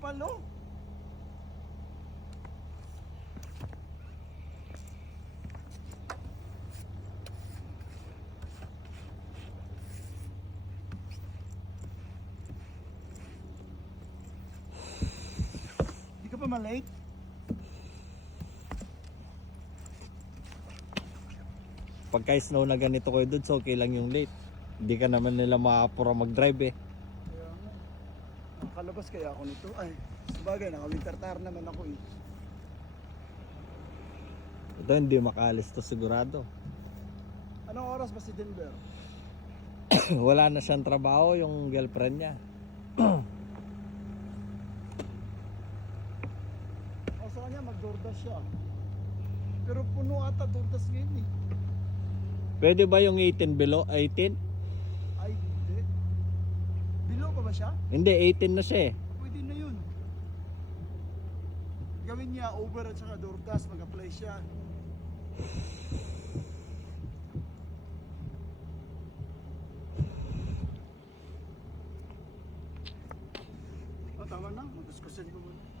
kapal, no? Hindi ka pa malate? Pagka snow na ganito kayo doon, so okay lang yung late. Hindi ka naman nila maapura mag-drive eh. Kaya nga. Nakalabas kaya ako nito. Ay, sabagay, naka-winter tire naman ako eh. Ito hindi makaalis to sigurado. Anong oras ba si Denver? Wala na siyang trabaho yung girlfriend niya. O sa kanya, mag-DoorDash siya. Pero puno ata DoorDash ngayon eh. Pwede ba yung 18 below? 18? Ay, hindi. Below pa ba siya? Hindi, 18 na siya eh. Pwede na yun. Gawin niya Uber at saka DoorDash, mag-apply siya. Oh, tama na. Mag-discussion ko muna.